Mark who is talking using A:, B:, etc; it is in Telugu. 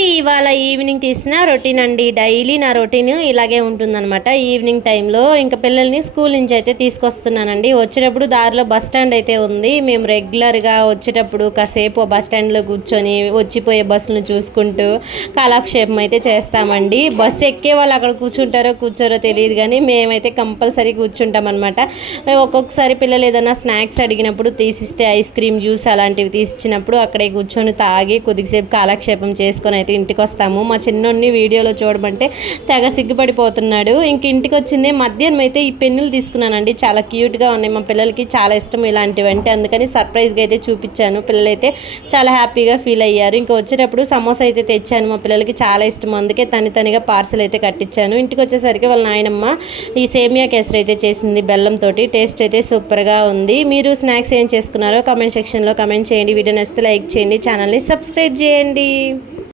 A: ఇదండి ఇవాళ ఈవినింగ్ తీసిన రొటీన్ అండి. డైలీ నా రొటీన్ ఇలాగే ఉంటుందన్నమాట. ఈవినింగ్ టైంలో ఇంకా పిల్లల్ని స్కూల్ నుంచి అయితే తీసుకొస్తున్నానండి. వచ్చేటప్పుడు దారిలో బస్ స్టాండ్ అయితే ఉంది. మేము రెగ్యులర్గా వచ్చేటప్పుడు కాసేపు బస్ స్టాండ్లో కూర్చొని వచ్చిపోయే బస్సులను చూసుకుంటూ కాలక్షేపం అయితే చేస్తామండి. బస్సు ఎక్కే వాళ్ళు అక్కడ కూర్చుంటారో కూర్చోరో తెలియదు కానీ మేమైతే కంపల్సరీ కూర్చుంటాం అనమాట ఒక్కొక్కసారి పిల్లలు ఏదైనా స్నాక్స్ అడిగినప్పుడు తీసిస్తే ఐస్ క్రీమ్ జ్యూస్ అలాంటివి తీసిచ్చినప్పుడు అక్కడే కూర్చొని తాగి కొద్దిసేపు కాలక్షేపం చేసుకొని అయితే ఇంటికి వస్తాము. మా చిన్నోడిని వీడియోలో చూడమంటే తెగ సిగ్గుపడిపోతున్నాడు. ఇంక ఇంటికి వచ్చింది మధ్యాహ్నం అయితే ఈ పెన్నులు తీసుకున్నానండి. చాలా క్యూట్గా ఉన్నాయి. మా పిల్లలకి చాలా ఇష్టం ఇలాంటివి అంటే అందుకని సర్ప్రైజ్గా అయితే చూపించాను. పిల్లలైతే చాలా హ్యాపీగా ఫీల్ అయ్యారు. ఇంకా వచ్చేటప్పుడు సమోసా అయితే తెచ్చాను. మా పిల్లలకి చాలా ఇష్టం. అందుకే తని తనిగా పార్సల్ అయితే కట్టించాను. ఇంటికి వచ్చేసరికి వాళ్ళ నాయనమ్మ ఈ సేమియా కేసరి అయితే చేసింది బెల్లంతో టేస్ట్ అయితే సూపర్గా ఉంది. మీరు స్నాక్స్ ఏం చేసుకున్నారో కమెంట్ సెక్షన్లో కమెంట్ చేయండి. వీడియో నచ్చితే లైక్ చేయండి. ఛానల్ని సబ్స్క్రైబ్ చేయండి.